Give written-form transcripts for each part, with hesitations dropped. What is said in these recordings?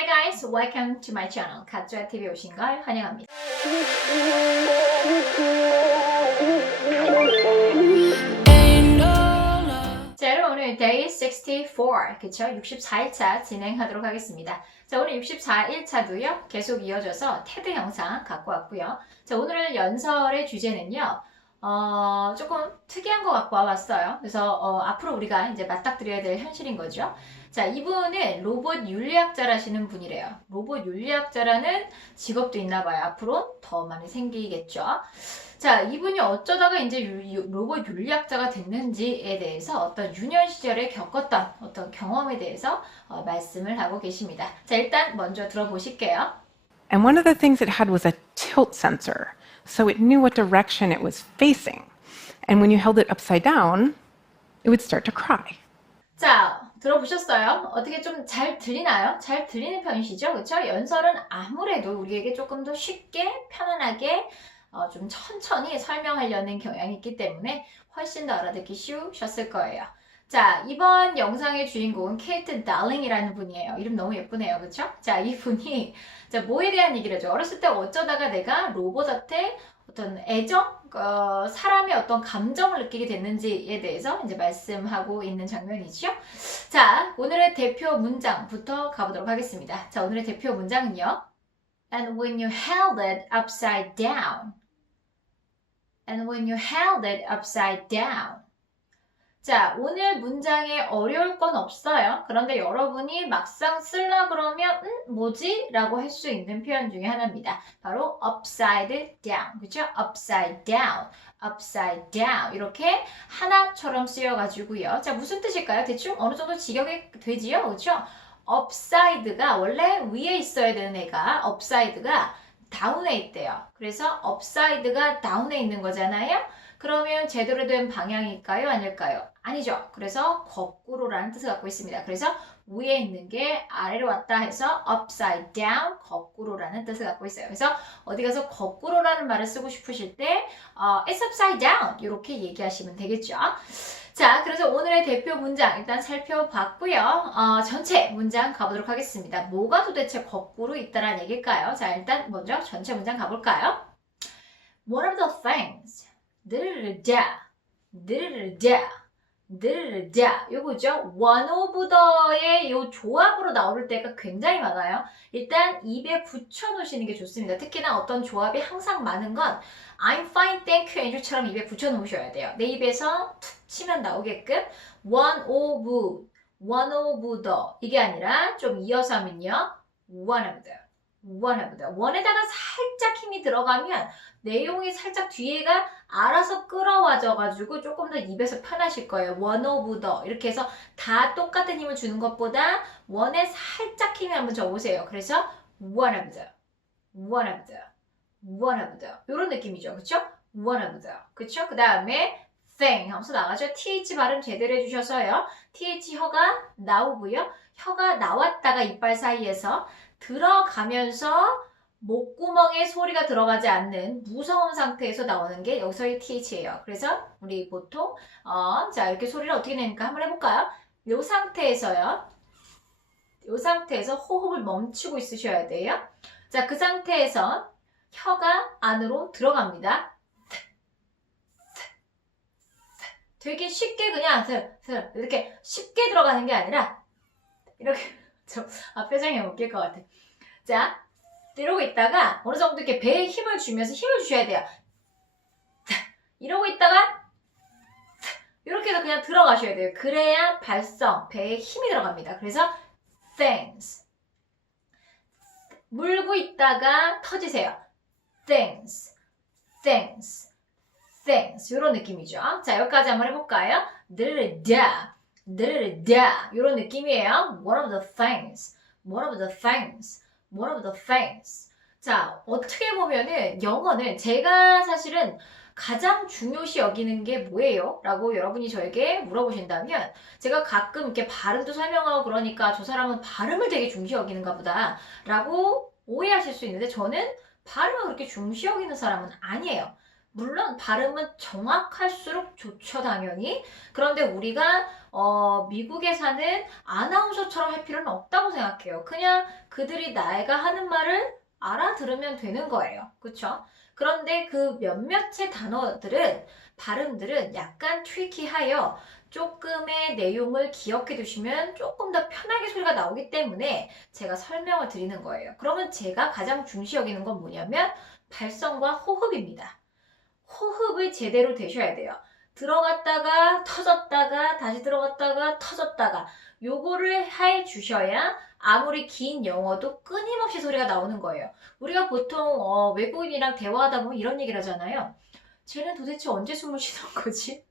Hi guys, welcome to my channel. 가짜 TV에 오신 걸 환영합니다. 자, 여러분 오늘 day 64, 그쵸? 64일차 진행하도록 하겠습니다. 자, 오늘 64일차도요, 계속 이어져서 테드 영상 갖고 왔고요. 자, 오늘 연설의 주제는요, 조금 특이한 거 갖고 와봤어요. 그래서 앞으로 우리가 이제 맞닥뜨려야 될 현실인 거죠. 자, 이분은 로봇 윤리학자라시는 분이래요. 로봇 윤리학자라는 직업도 있나 봐요. 앞으로 더 많이 생기겠죠. 자, 이분이 어쩌다가 이제 로봇 윤리학자가 됐는지에 대해서 어떤 유년 시절에 겪었던 어떤 경험에 대해서 말씀을 하고 계십니다. 자, 일단 먼저 들어보실게요. And one of the things it had was a tilt sensor, so it knew what direction it was facing. And when you held it upside down, it would start to cry. 자, 들어보셨어요? 어떻게 좀 잘 들리나요? 잘 들리는 편이시죠? 그렇죠? 연설은 아무래도 우리에게 조금 더 쉽게, 편안하게 좀 천천히 설명하려는 경향이 있기 때문에 훨씬 더 알아듣기 쉬우셨을 거예요. 자, 이번 영상의 주인공은 케이트 달링이라는 분이에요. 이름 너무 예쁘네요. 그렇죠? 자, 이분이 자, 뭐에 대한 얘기를 하죠? 어렸을 때 어쩌다가 내가 로봇한테 어떤 애정, 사람의 어떤 감정을 느끼게 됐는지에 대해서 이제 말씀하고 있는 장면이죠. 자, 오늘의 대표 문장부터 가보도록 하겠습니다. 자, 오늘의 대표 문장은요. And when you held it upside down. And when you held it upside down. 자, 오늘 문장에 어려울 건 없어요. 그런데 여러분이 막상 쓰려 그러면 뭐지? 라고 할 수 있는 표현 중에 하나입니다. 바로 upside down. 그렇죠? upside down. upside down. 이렇게 하나처럼 쓰여가지고요. 자, 무슨 뜻일까요? 대충 어느 정도 직역이 되지요? 그렇죠? upside가 원래 위에 있어야 되는 애가 upside가 다운에 있대요. 그래서 upside가 다운에 있는 거잖아요. 그러면 제대로 된 방향일까요? 아닐까요? 아니죠. 그래서 거꾸로라는 뜻을 갖고 있습니다. 그래서 위에 있는 게 아래로 왔다 해서 upside down, 거꾸로라는 뜻을 갖고 있어요. 그래서 어디 가서 거꾸로라는 말을 쓰고 싶으실 때 it's upside down 이렇게 얘기하시면 되겠죠. 자, 그래서 오늘의 대표 문장 일단 살펴봤고요. 전체 문장 가보도록 하겠습니다. 뭐가 도대체 거꾸로 있다라는 얘기일까요? 자, 일단 먼저 전체 문장 가볼까요? One of the things 드르르자, 드르르자, 드르르자 요거죠. one of the의 요 조합으로 나올 때가 굉장히 많아요. 일단 입에 붙여 놓으시는 게 좋습니다. 특히나 어떤 조합이 항상 많은 건 I'm fine, thank you, Andrew처럼 입에 붙여 놓으셔야 돼요. 내 입에서 툭 치면 나오게끔 one of the 이게 아니라 좀 이어서 하면요. one of the 원에다가 살짝 힘이 들어가면 내용이 살짝 뒤에가 알아서 끌어와져가지고 조금 더 입에서 편하실 거예요. one of the 이렇게 해서 다 똑같은 힘을 주는 것보다 원에 살짝 힘을 한번 줘보세요. 그래서 one of the 이런 느낌이죠. 그쵸? one of the 그쵸? 그 다음에 thing 하면서 나가죠. th 발음 제대로 해주셔서요. th 혀가 나오고요. 혀가 나왔다가 이빨 사이에서 들어가면서 목구멍에 소리가 들어가지 않는 무성음 상태에서 나오는 게 여기서의 TH예요. 그래서 우리 보통 자 이렇게 소리를 어떻게 내니까 한번 해볼까요? 이 상태에서요. 이 상태에서 호흡을 멈추고 있으셔야 돼요. 자, 그 상태에서 혀가 안으로 들어갑니다. 되게 쉽게 그냥 이렇게 쉽게 들어가는 게 아니라 이렇게 표정이 웃길 것 같아. 자, 이러고 있다가 어느 정도 이렇게 배에 힘을 주면서 힘을 주셔야 돼요. 이러고 있다가 이렇게 해서 그냥 들어가셔야 돼요. 그래야 발성, 배에 힘이 들어갑니다. 그래서 things 물고 있다가 터지세요. things 이런 느낌이죠. 자, 여기까지 한번 해볼까요? 드르르다 이런 느낌이에요. One of the things. 자, 어떻게 보면은 영어는 제가 사실은 가장 중요시 여기는 게 뭐예요? 라고 여러분이 저에게 물어보신다면 제가 가끔 이렇게 발음도 설명하고 그러니까 저 사람은 발음을 되게 중시 여기는가 보다 라고 오해하실 수 있는데 저는 발음을 그렇게 중시 여기는 사람은 아니에요. 물론 발음은 정확할수록 좋죠, 당연히. 그런데 우리가 미국에 사는 아나운서처럼 할 필요는 없다고 생각해요. 그냥 그들이 내가 하는 말을 알아들으면 되는 거예요. 그쵸? 그런데 그 몇몇의 단어들은 발음들은 약간 트리키하여 조금의 내용을 기억해 두시면 조금 더 편하게 소리가 나오기 때문에 제가 설명을 드리는 거예요. 그러면 제가 가장 중시 여기는 건 뭐냐면 발성과 호흡입니다. 호흡이 제대로 되셔야 돼요. 들어갔다가 터졌다가 다시 들어갔다가 터졌다가 요거를 해 주셔야 아무리 긴 영어도 끊임없이 소리가 나오는 거예요. 우리가 보통 외국인이랑 대화하다 보면 이런 얘기를 하잖아요. 쟤는 도대체 언제 숨을 쉬는 거지?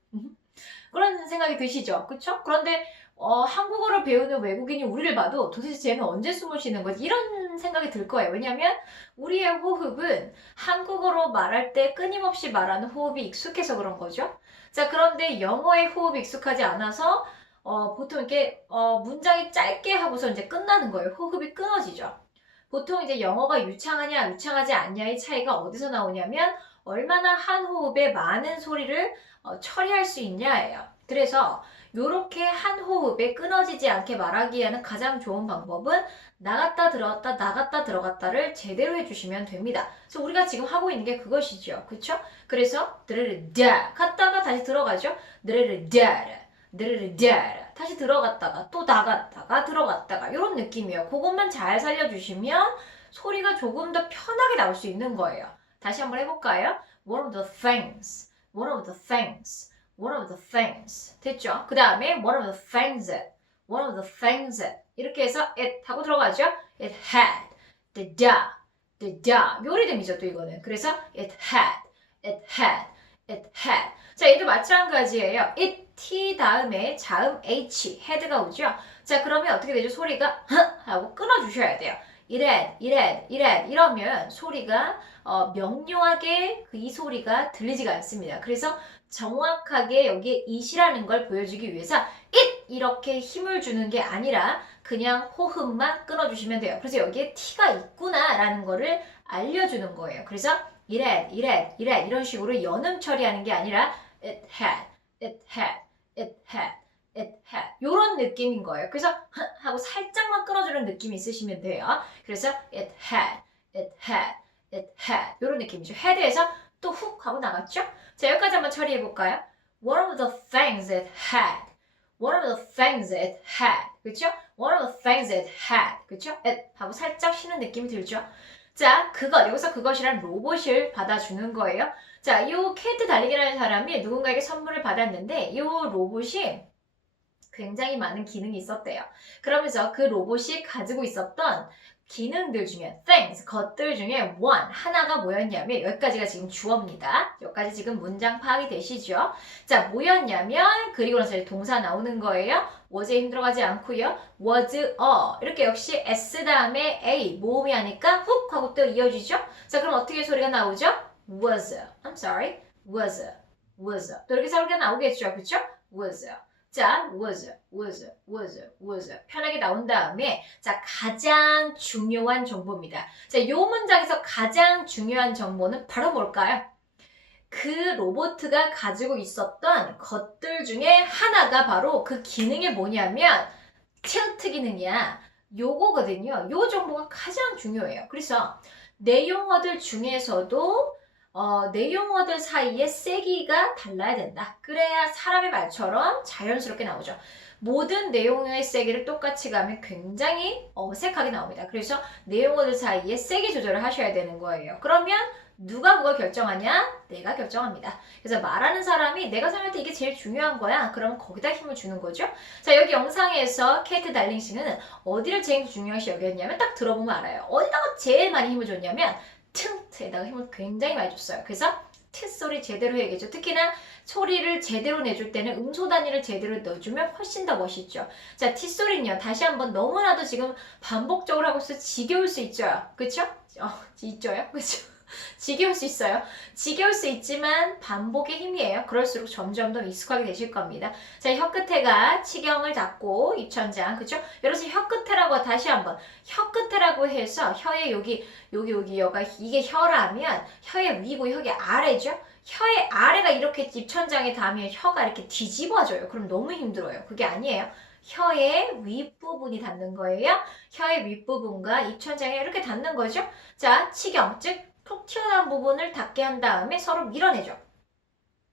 그런 생각이 드시죠? 그쵸? 그런데 한국어를 배우는 외국인이 우리를 봐도 도대체 쟤는 언제 숨을 쉬는 거지? 이런 생각이 들 거예요. 왜냐하면 우리의 호흡은 한국어로 말할 때 끊임없이 말하는 호흡이 익숙해서 그런 거죠. 자, 그런데 영어의 호흡이 익숙하지 않아서 보통 이렇게 문장이 짧게 하고서 이제 끝나는 거예요. 호흡이 끊어지죠. 보통 이제 영어가 유창하냐 유창하지 않냐의 차이가 어디서 나오냐면 얼마나 한 호흡에 많은 소리를 처리할 수 있냐예요. 그래서 이렇게 한 호흡에 끊어지지 않게 말하기 위한 가장 좋은 방법은 나갔다 들어갔다 나갔다 들어갔다를 제대로 해주시면 됩니다. 그래서 우리가 지금 하고 있는 게 그것이죠. 그쵸? 그래서 드르르다 갔다가 다시 들어가죠. 드르르다라 드르르다라 다시 들어갔다가 또 나갔다가 들어갔다가 이런 느낌이에요. 그것만 잘 살려주시면 소리가 조금 더 편하게 나올 수 있는 거예요. 다시 한번 해볼까요? One of the things, one of the things, one of the things. 됐죠? 그 다음에 one of the things, one of the things. 이렇게 해서 it 하고 들어가죠? It had, the da. 묘리듬이죠, 또 이거는. 그래서 it had, it had, it had. 자, 얘도 마찬가지예요. it, t 다음에 자음 h, had가 오죠? 자, 그러면 어떻게 되죠? 소리가 하고 끊어주셔야 돼요. it had 이러면 소리가 명료하게 이 소리가 들리지가 않습니다. 그래서 정확하게 여기에 it이라는 걸 보여주기 위해서 it 이렇게 힘을 주는 게 아니라 그냥 호흡만 끊어주시면 돼요. 그래서 여기에 t가 있구나라는 거를 알려주는 거예요. 그래서 it had 이런 식으로 연음 처리하는 게 아니라 it had 요런 느낌인 거예요. 그래서 하고 살짝만 끊어주는 느낌이 있으시면 돼요. 그래서 it had 요런 느낌이죠. had에서 또 훅 하고 나갔죠? 자, 여기까지 한번 처리해 볼까요? One of the things it had. One of the things it had. 그쵸? One of the things it had. 그쵸? it 하고 살짝 쉬는 느낌이 들죠? 자, 여기서 그것이란 로봇을 받아주는 거예요. 자, 이 캐트 달리기라는 사람이 누군가에게 선물을 받았는데 이 로봇이 굉장히 많은 기능이 있었대요. 그러면서 그 로봇이 가지고 있었던 기능들 중에 things, 것들 중에 one, 하나가 뭐였냐면 여기까지가 지금 주어입니다. 여기까지 지금 문장 파악이 되시죠? 자, 뭐였냐면 그리고 나서 동사 나오는 거예요. was에 힘들어가지 않고요. was a 이렇게 역시 s 다음에 a 모음이 하니까 훅 하고 또 이어지죠? 자, 그럼 어떻게 소리가 나오죠? was, was 또 이렇게 소리가 나오겠죠? 그쵸? was 자, was. 편하게 나온 다음에, 자, 가장 중요한 정보입니다. 자, 요 문장에서 가장 중요한 정보는 바로 뭘까요? 그 로봇가 가지고 있었던 것들 중에 하나가 바로 그 기능이 뭐냐면, 틸트 기능이야. 요거거든요. 요 정보가 가장 중요해요. 그래서, 내용어들 중에서도 내용어들 사이에 세기가 달라야 된다. 그래야 사람의 말처럼 자연스럽게 나오죠. 모든 내용의 세기를 똑같이 가면 굉장히 어색하게 나옵니다. 그래서 내용어들 사이에 세기 조절을 하셔야 되는 거예요. 그러면 누가 그걸 결정하냐? 내가 결정합니다. 그래서 말하는 사람이 내가 생각할 때 이게 제일 중요한 거야. 그러면 거기다 힘을 주는 거죠. 자, 여기 영상에서 케이트 달링 씨는 어디를 제일 중요시 여겼냐면 딱 들어보면 알아요. 어디다가 제일 많이 힘을 줬냐면 트에다가 힘을 굉장히 많이 줬어요. 그래서 트 소리 제대로 해야겠죠. 특히나 소리를 제대로 내줄 때는 음소 단위를 제대로 넣어주면 훨씬 더 멋있죠. 자, 티 소리는요. 다시 한번 너무나도 지금 반복적으로 하고 있어서 지겨울 수 있죠. 그쵸? 있죠요? 그쵸? 지겨울 수 있어요. 지겨울 수 있지만 반복의 힘이에요. 그럴수록 점점 더 익숙하게 되실 겁니다. 자, 혀끝에가 치경을 닫고 입천장, 그쵸? 여기서 혀끝에라고 다시 한번 혀끝에라고 해서 혀의 여기가 이게 혀라면 혀의 위고 혀의 아래죠? 혀의 아래가 이렇게 입천장에 닿으면 혀가 이렇게 뒤집어져요. 그럼 너무 힘들어요. 그게 아니에요. 혀의 윗부분이 닿는 거예요. 혀의 윗부분과 입천장에 이렇게 닿는 거죠. 자, 치경, 즉 톡 튀어나온 부분을 닿게 한 다음에 서로 밀어내죠.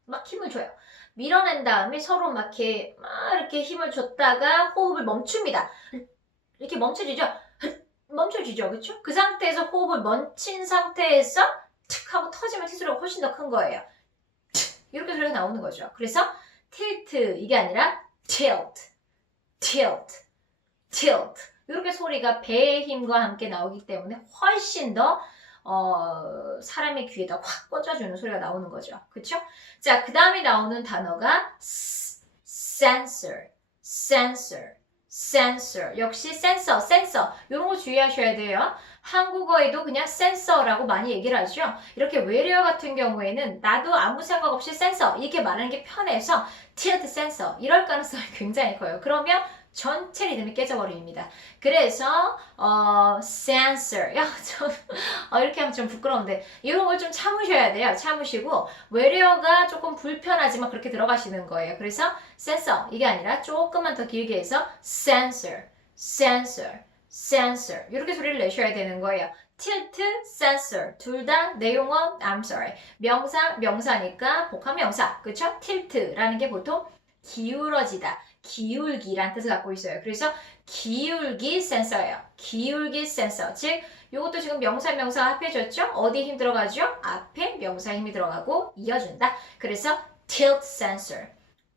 막 힘을 줘요. 밀어낸 다음에 서로 막 이렇게 힘을 줬다가 호흡을 멈춥니다. 이렇게 멈춰지죠? 멈춰지죠. 그렇죠? 그 상태에서 호흡을 멈춘 상태에서 툭 하고 터지면 티소리가 훨씬 더 큰 거예요. 이렇게 소리가 나오는 거죠. 그래서 tilt 이게 아니라 tilt, tilt, tilt 이렇게 소리가 배의 힘과 함께 나오기 때문에 훨씬 더 사람의 귀에다 확 꽂아주는 소리가 나오는 거죠. 그쵸? 자, 그 다음에 나오는 단어가 sensor, sensor, sensor. 역시 센서. 이런 거 주의하셔야 돼요. 한국어에도 그냥 센서라고 많이 얘기를 하죠. 이렇게 외래어 같은 경우에는 나도 아무 생각 없이 센서 이렇게 말하는 게 편해서 tilt 센서 이럴 가능성이 굉장히 커요. 그러면 전체 리듬이 깨져버립니다. 그래서 sensor 이렇게 하면 좀 부끄러운데 이런 걸 좀 참으셔야 돼요. 참으시고 외래어가 조금 불편하지만 그렇게 들어가시는 거예요. 그래서 sensor 이게 아니라 조금만 더 길게 해서 sensor, sensor, sensor 이렇게 소리를 내셔야 되는 거예요. tilt, sensor 둘 다 내용은 I'm sorry 명사니까 복합명사 그쵸? tilt라는 게 보통 기울어지다 기울기란 뜻을 갖고 있어요. 그래서 기울기 센서예요. 기울기 센서. 즉 이것도 지금 명사 합해졌죠? 어디에 힘 들어가죠? 앞에 명사 힘이 들어가고 이어준다. 그래서 tilt sensor,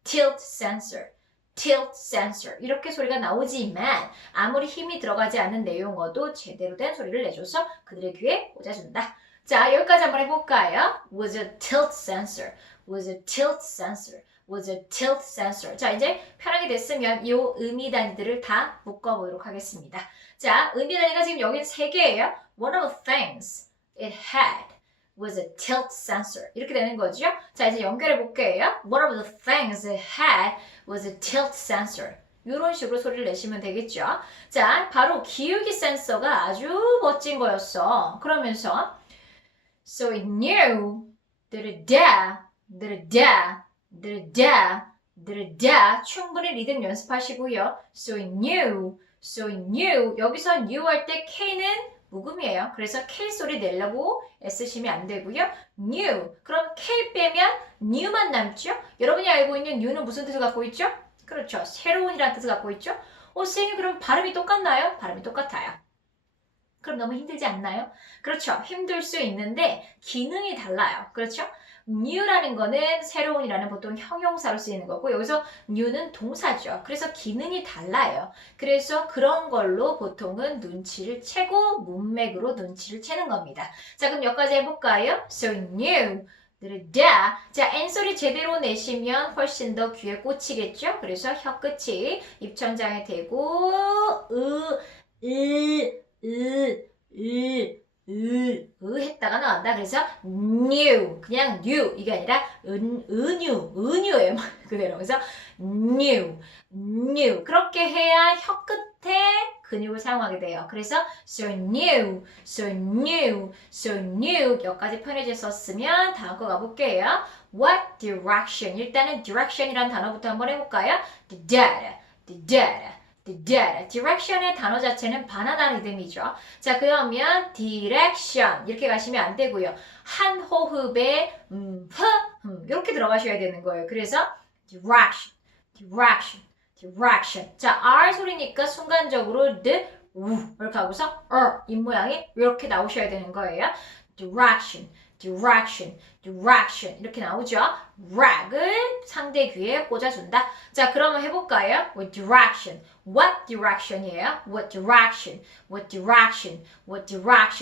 tilt sensor, tilt sensor 이렇게 소리가 나오지만 아무리 힘이 들어가지 않은 내용어도 제대로 된 소리를 내줘서 그들의 귀에 꽂아준다. 자, 여기까지 한번 해볼까요? Was a tilt sensor, was a tilt sensor. was a tilt sensor. 자, 이제 편하게 됐으면 이 의미 단위들을 다 묶어보도록 하겠습니다. 자, 의미 단위가 지금 여기 3개예요. One of the things it had was a tilt sensor. 이렇게 되는 거죠. 자, 이제 연결해 볼게요. One of the things it had was a tilt sensor. 이런 식으로 소리를 내시면 되겠죠. 자, 바로 기울기 센서가 아주 멋진 거였어. 그러면서 So it knew 드르다 충분히 리듬 연습하시고요. So it knew 여기서 knew 할 때 K는 묵음이에요. 그래서 K 소리 내려고 애쓰시면 안 되고요. knew 그럼 K 빼면 new만 남죠. 여러분이 알고 있는 new는 무슨 뜻을 갖고 있죠? 그렇죠. 새로운이라는 뜻을 갖고 있죠. 선생님 그럼 발음이 똑같나요? 발음이 똑같아요. 그럼 너무 힘들지 않나요? 그렇죠. 힘들 수 있는데 기능이 달라요. 그렇죠? new라는 거는 새로운이라는 보통 형용사로 쓰이는 거고 여기서 new는 동사죠. 그래서 기능이 달라요. 그래서 그런 걸로 보통은 눈치를 채고 문맥으로 눈치를 채는 겁니다. 자, 그럼 여기까지 해볼까요? So new 자, N소리 제대로 내시면 훨씬 더 귀에 꽂히겠죠? 그래서 혀끝이 입천장에 대고 했다가 나온다. 그래서 new 그냥 new 이게 아니라 은유예요. 그대로. 그래서 new 그렇게 해야 혀끝에 근육을 사용하게 돼요. 그래서 so new 여기까지 편해졌었으면 다음 거 가볼게요. What direction 일단은 direction이라는 단어부터 한번 해볼까요? direction의 단어 자체는 바나나 리듬이죠. 자, 그러면 direction 이렇게 가시면 안 되고요. 한 호흡에 이렇게 들어가셔야 되는 거예요. 그래서 direction. 자, R 소리니까 순간적으로 이렇게 하고서 입 모양이 이렇게 나오셔야 되는 거예요. direction 이렇게 나오죠. rag을 상대 귀에 꽂아준다. 자, 그러면 해볼까요? What direction이에요? What direction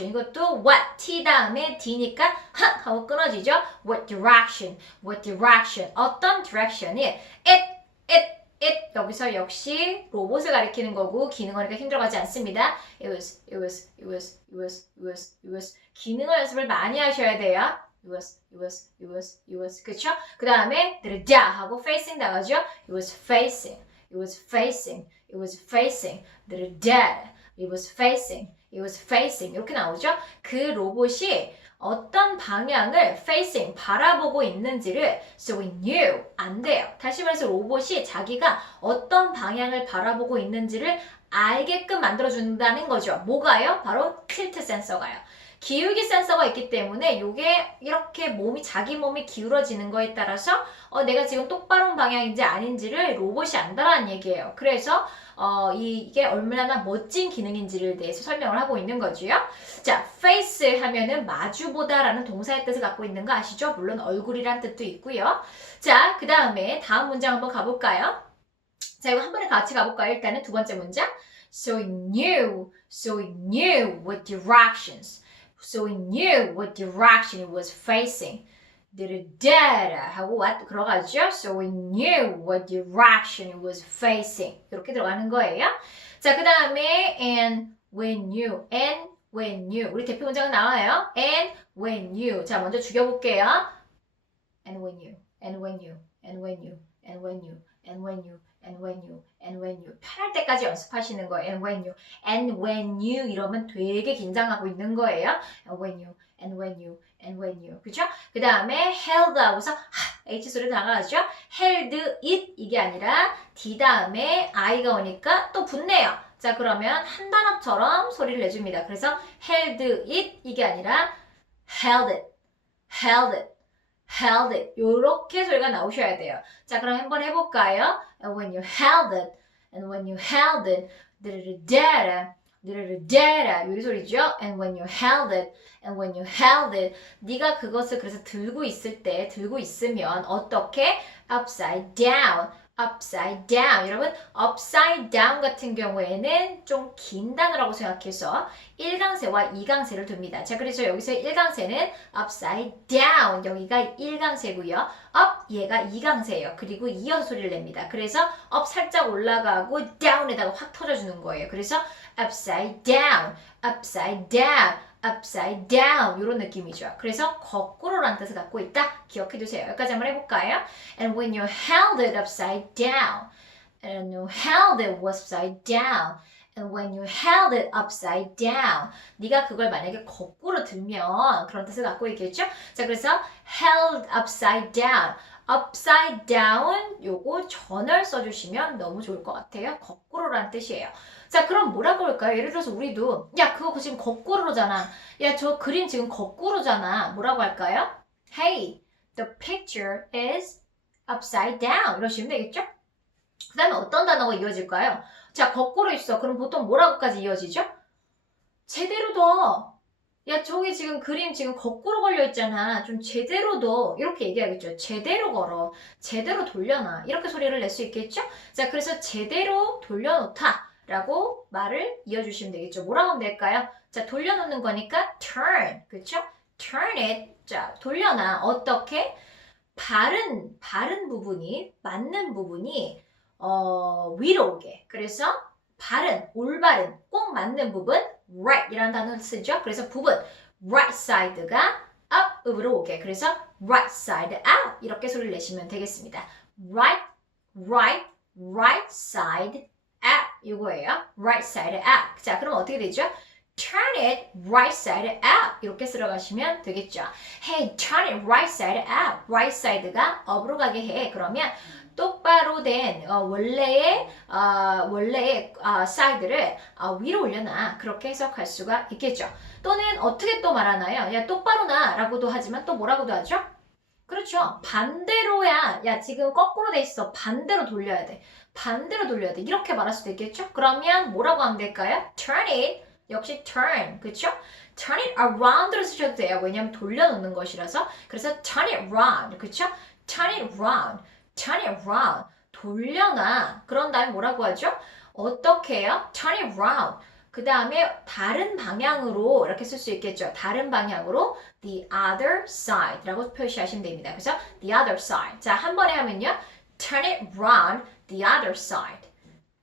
이것도 what T 다음에 D니까 하고 끊어지죠. What direction 어떤 direction이 it 여기서 역시 로봇을 가리키는 거고 기능어니까 힘들어가지 않습니다. it was 기능어 연습을 많이 하셔야 돼요. it was 그쵸? 그 다음에 da 하고 facing 나가죠. it was facing da it was facing 이렇게 나오죠. 그 로봇이 어떤 방향을 facing 바라보고 있는지를 so we knew 안 돼요. 다시 말해서 로봇이 자기가 어떤 방향을 바라보고 있는지를 알게끔 만들어준다는 거죠. 뭐가요? 바로 tilt 센서가요. 기울기 센서가 있기 때문에 이게 이렇게 자기 몸이 기울어지는 거에 따라서 내가 지금 똑바른 방향인지 아닌지를 로봇이 안다라는 얘기예요. 그래서 이게 얼마나 멋진 기능인지를 대해서 설명을 하고 있는 거지요. 자, face 하면은 마주보다라는 동사의 뜻을 갖고 있는 거 아시죠? 물론 얼굴이란 뜻도 있고요. 자, 그 다음에 다음 문장 한번 가볼까요? 자, 이거 한 번에 같이 가볼까요? 일단은 두 번째 문장. So he knew what directions. So he knew what direction it was facing. 하고 들어가죠. So we knew what direction it was facing. 이렇게 들어가는 거예요. 자, 그 다음에 and when you. 우리 대표 문장은 나와요. and when you. 자, 먼저 죽여볼게요. and when you. 편할 때까지 연습하시는 거예요. and when you 이러면 되게 긴장하고 있는 거예요. and when you 그죠? 그 다음에 held 하고서 H 소리 나가죠. held it 이게 아니라 D 다음에 I가 오니까 또 붙네요. 자, 그러면 한 단어처럼 소리를 내줍니다. 그래서 held it 이게 아니라 held it 요렇게 소리가 나오셔야 돼요. 자, 그럼 한번 해볼까요? And when you held it 이 소리죠. And when you held it 네가 그것을 그래서 들고 있으면 어떻게? upside down 여러분 upside down 같은 경우에는 좀 긴 단어라고 생각해서 1강세와 2강세를 둡니다. 자, 그래서 여기서 1강세는 upside down 여기가 1강세고요. up 얘가 2강세예요. 그리고 이어서 소리를 냅니다. 그래서 up 살짝 올라가고 down에다가 확 터져주는 거예요. 그래서 upside down 이런 느낌이죠. 그래서 거꾸로라는 뜻을 갖고 있다. 기억해두세요. 여기까지 한번 해볼까요? And when you held it upside down and you held it was upside down and when you held it upside down 네가 그걸 만약에 거꾸로 들면 그런 뜻을 갖고 있겠죠? 자, 그래서 held upside down 요거 전을 써주시면 너무 좋을 것 같아요. 거꾸로라는 뜻이에요. 자, 그럼 뭐라고 할까요? 예를 들어서 우리도 야, 그거 지금 거꾸로잖아. 야, 저 그림 지금 거꾸로잖아. 뭐라고 할까요? Hey, the picture is upside down. 이러시면 되겠죠? 그 다음에 어떤 단어가 이어질까요? 자, 거꾸로 있어. 그럼 보통 뭐라고까지 이어지죠? 제대로 둬. 야, 저기 지금 그림 지금 거꾸로 걸려 있잖아. 좀 제대로 둬. 이렇게 얘기하겠죠. 제대로 걸어. 제대로 돌려놔. 이렇게 소리를 낼 수 있겠죠? 자, 그래서 제대로 돌려놓다. 라고 말을 이어주시면 되겠죠. 뭐라고 하면 될까요? 자, 돌려놓는 거니까 turn, 그쵸? turn it. 자, 돌려놔. 어떻게? 바른 부분이, 맞는 부분이 위로 오게. 그래서 올바른, 꼭 맞는 부분 right 이라는 단어를 쓰죠. 그래서 부분 right side가 up으로 오게. 그래서 right side out 이렇게 소리를 내시면 되겠습니다. right side out 이거예요. right side out. 자, 그럼 어떻게 되죠? turn it right side out 이렇게 쓸어가시면 되겠죠. Hey, turn it right side out. right side가 up으로 가게 해. 그러면 똑바로 된 원래의 side를 위로 올려놔. 그렇게 해석할 수가 있겠죠. 또는 어떻게 또 말하나요? 야, 똑바로 놔 라고도 하지만 또 뭐라고도 하죠? 그렇죠. 반대로야. 야, 지금 거꾸로 돼 있어. 반대로 돌려야 돼. 이렇게 말할 수도 있겠죠? 그러면 뭐라고 하면 될까요? turn it. 역시 turn. 그렇죠? turn it around로 쓰셔도 돼요. 왜냐하면 돌려놓는 것이라서. 그래서 turn it round. 그렇죠? turn it round. 돌려놔. 그런 다음에 뭐라고 하죠? 어떻게 해요? turn it round. 그 다음에 다른 방향으로 이렇게 쓸 수 있겠죠. 다른 방향으로 the other side 라고 표시하시면 됩니다. 그래서 the other side. 자, 한 번에 하면요. turn it round the other side.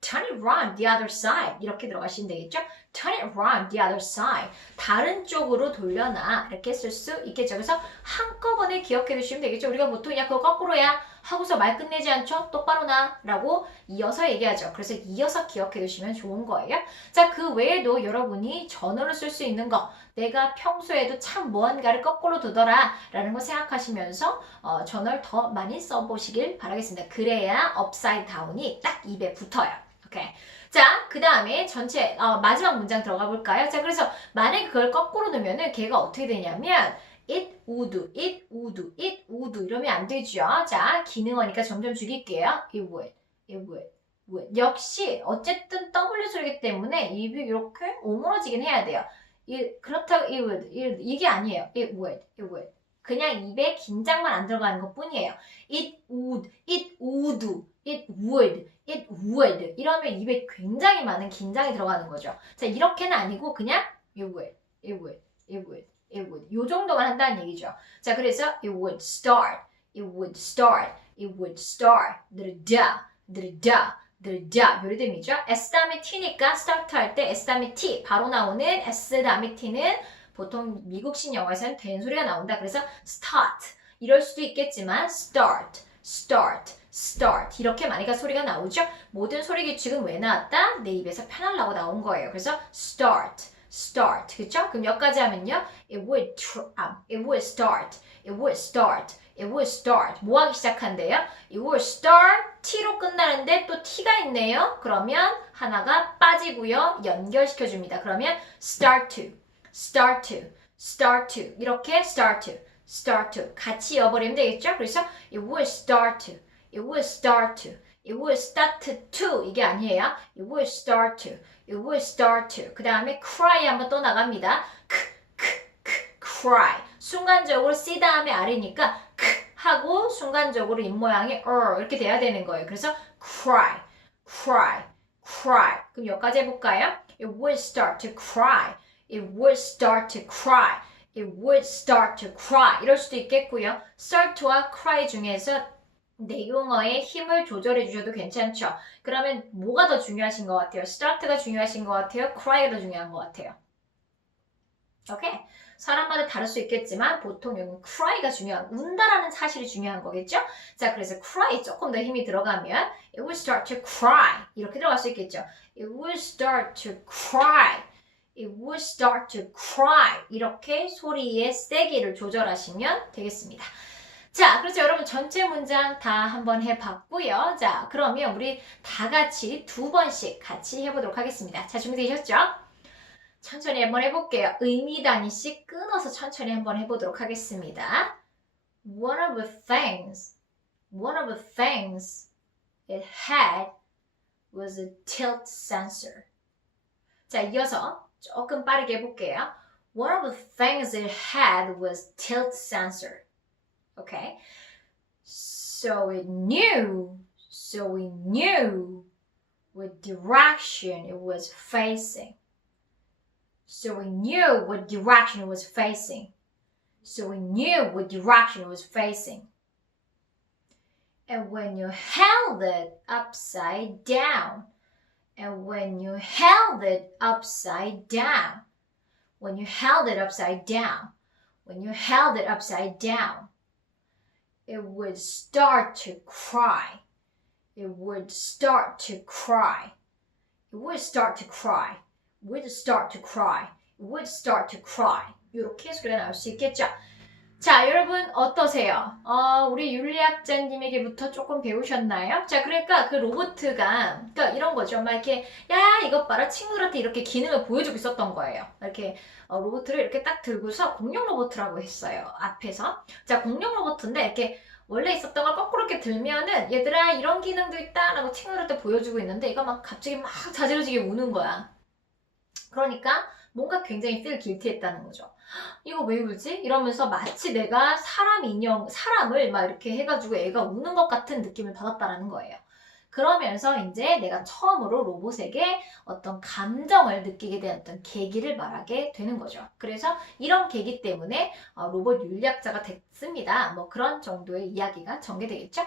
turn it round the other side. 이렇게 들어가시면 되겠죠? turn it round the other side. 다른 쪽으로 돌려놔. 이렇게 쓸 수 있겠죠. 그래서 한꺼번에 기억해 두시면 되겠죠. 우리가 보통 야 그거 거꾸로야 하고서 말 끝내지 않죠? 똑바로 나 라고 이어서 얘기하죠. 그래서 이어서 기억해 두시면 좋은 거예요. 자, 그 외에도 여러분이 전어를 쓸 수 있는 거 내가 평소에도 참 무언가를 거꾸로 두더라 라는 거 생각하시면서 전어를 더 많이 써보시길 바라겠습니다. 그래야 upside down이 딱 입에 붙어요. 오케이. 자, 그 다음에 전체 마지막 문장 들어가 볼까요? 자, 그래서 만약에 그걸 거꾸로 넣으면은 걔가 어떻게 되냐면 it would, it would, it would 이러면 안 되죠. 자, 기능어니까 점점 죽일게요. it would, it would, would. 역시 어쨌든 W 소리기 때문에 입이 이렇게 오므러지긴 해야 돼요. 그렇다고 it would, 이게 아니에요. it would, it would. 그냥 입에 긴장만 안 들어가는 것 뿐이에요. it would, it would, it would, it would 이러면 입에 굉장히 많은 긴장이 들어가는 거죠. 자, 이렇게는 아니고 그냥 it would, it would, it would, it would 요 정도만 한다는 얘기죠. 자, 그래서 it would start, it would start, it would start 드르다, 드르다, 드르다 요 리듬이죠. S 다음에 T니까 start 할 때 S 다음에 T 바로 나오는 S 다음에 T는 보통 미국식 영어에서는 된 소리가 나온다. 그래서 start 이럴 수도 있겠지만 start, start, start 이렇게 많이가 소리가 나오죠. 모든 소리 규칙은 왜 나왔다? 내 입에서 편하려고 나온 거예요. 그래서 start, start 그쵸? 그럼 몇 가지 하면요. it would start, it would start, it would start 뭐 하기 시작한대요? it would start T로 끝나는데 또 T가 있네요. 그러면 하나가 빠지고요. 연결시켜 줍니다. 그러면 start to, start to, start to 이렇게 start to, start to 같이 이어버리면 되겠죠? 그래서 it would start to, it would start to, it would start to 이게 아니에요. it would start to, it would start to 그 다음에 cry 한번 또 나갑니다. cry 순간적으로 C 다음에 R이니까 하고 순간적으로 입모양이 이렇게 돼야 되는 거예요. 그래서 cry, cry, cry 그럼 여기까지 해볼까요? it would start to cry, it would start to cry, it would start to cry 이럴 수도 있겠고요. start와 cry 중에서 내용어의 힘을 조절해 주셔도 괜찮죠. 그러면 뭐가 더 중요하신 것 같아요? start가 중요하신 것 같아요? cry가 더 중요한 것 같아요? 오케이? 사람마다 다를 수 있겠지만 보통 여기는 cry가 중요한, 운다라는 사실이 중요한 거겠죠? 자, 그래서 cry 조금 더 힘이 들어가면 it will start to cry 이렇게 들어갈 수 있겠죠. it will start to cry, it will start to cry 이렇게 소리의 세기를 조절하시면 되겠습니다. 자, 그래서 여러분 전체 문장 다 한번 해봤고요. 자, 그러면 우리 다 같이 두 번씩 같이 해보도록 하겠습니다. 자, 준비되셨죠? 천천히 한번 해볼게요. 의미 단위씩 끊어서 천천히 한번 해보도록 하겠습니다. One of the things it had was a tilt sensor. 자, 이어서 조금 빠르게 해볼게요. One of the things it had was tilt sensor. Okay? So it knew what direction it was facing. So we knew what direction it was facing. So we knew what direction it was facing. And when you held it upside down, and when you held it upside down, when you held it upside down, when you held it upside down, it would start to cry. It would start to cry. It would start to cry. would start to cry, would start to cry 이렇게 소리가 나올 수 있겠죠. 자, 여러분 어떠세요? 우리 윤리학자님에게부터 조금 배우셨나요? 자, 그러니까 그 로봇가 그러니까 이런 거죠. 막 이렇게 야 이것 봐라 친구들한테 이렇게 기능을 보여주고 있었던 거예요. 이렇게 로봇을 이렇게 딱 들고서 공룡 로봇이라고 했어요. 앞에서. 자, 공룡 로봇인데 이렇게 원래 있었던 걸 거꾸로 이렇게 들면은 얘들아 이런 기능도 있다 라고 친구들한테 보여주고 있는데 얘가 막 갑자기 막 자지러지게 우는 거야. 그러니까 뭔가 굉장히 feel guilty했다는 거죠. 이거 왜 울지? 이러면서 마치 내가 사람을 막 이렇게 해가지고 애가 우는 것 같은 느낌을 받았다라는 거예요. 그러면서 이제 내가 처음으로 로봇에게 어떤 감정을 느끼게 된 어떤 계기를 말하게 되는 거죠. 그래서 이런 계기 때문에 로봇 윤리학자가 됐습니다. 뭐 그런 정도의 이야기가 전개되겠죠?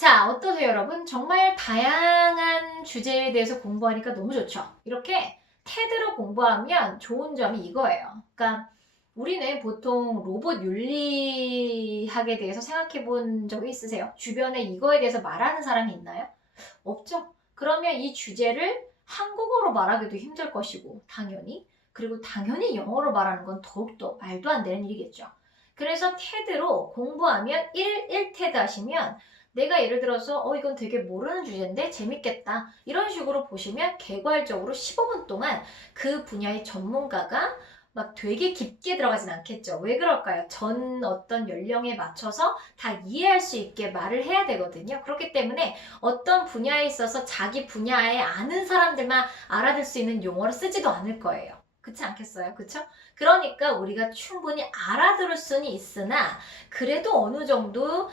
자, 어떠세요, 여러분? 정말 다양한 주제에 대해서 공부하니까 너무 좋죠? 이렇게 테드로 공부하면 좋은 점이 이거예요. 그러니까 우리는 보통 로봇 윤리학에 대해서 생각해 본 적이 있으세요? 주변에 이거에 대해서 말하는 사람이 있나요? 없죠? 그러면 이 주제를 한국어로 말하기도 힘들 것이고, 당연히. 그리고 당연히 영어로 말하는 건 더욱더 말도 안 되는 일이겠죠. 그래서 테드로 공부하면 1테드 하시면 내가 예를 들어서 이건 되게 모르는 주제인데 재밌겠다 이런 식으로 보시면 개괄적으로 15분 동안 그 분야의 전문가가 막 되게 깊게 들어가진 않겠죠. 왜 그럴까요? 전 어떤 연령에 맞춰서 다 이해할 수 있게 말을 해야 되거든요. 그렇기 때문에 어떤 분야에 있어서 자기 분야에 아는 사람들만 알아들 수 있는 용어를 쓰지도 않을 거예요. 그렇지 않겠어요? 그렇죠? 그러니까 우리가 충분히 알아들을 수는 있으나 그래도 어느 정도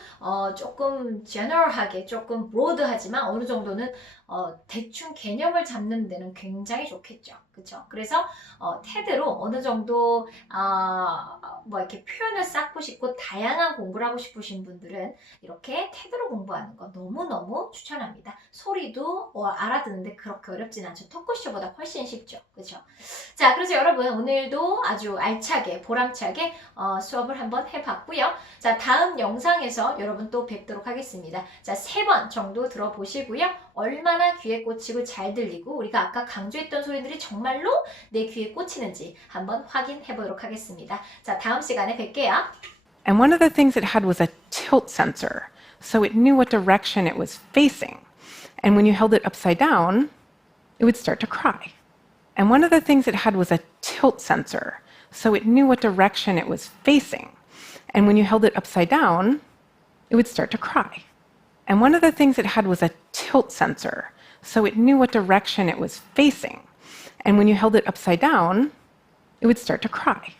조금 general하게 조금 broad하지만 어느 정도는 대충 개념을 잡는 데는 굉장히 좋겠죠. 그렇죠? 그래서 테드로 어느 정도 뭐 이렇게 표현을 쌓고 싶고 다양한 공부를 하고 싶으신 분들은 이렇게 테드로 공부하는 거 너무너무 추천합니다. 소리도 알아듣는데 그렇게 어렵진 않죠. 토크쇼보다 훨씬 쉽죠. 그렇죠? 자, 그래서 여러분 오늘도 아주 알차게 보람차게 수업을 한번 해봤고요. 자, 다음 영상에서 여러분 또 뵙도록 하겠습니다. 자, 3번 정도 들어보시고요. 얼마나 귀에 꽂히고 잘 들리고 우리가 아까 강조했던 소리들이 정말로 내 귀에 꽂히는지 한번 확인해 보도록 하겠습니다. 자, 다음 시간에 뵐게요. And one of the things it had was a tilt sensor, so it knew what direction it was facing. And when you held it upside down, it would start to cry. And one of the things it had was a tilt sensor, so it knew what direction it was facing. And when you held it upside down, it would start to cry. And one of the things it had was a tilt sensor, so it knew what direction it was facing. And when you held it upside down, it would start to cry.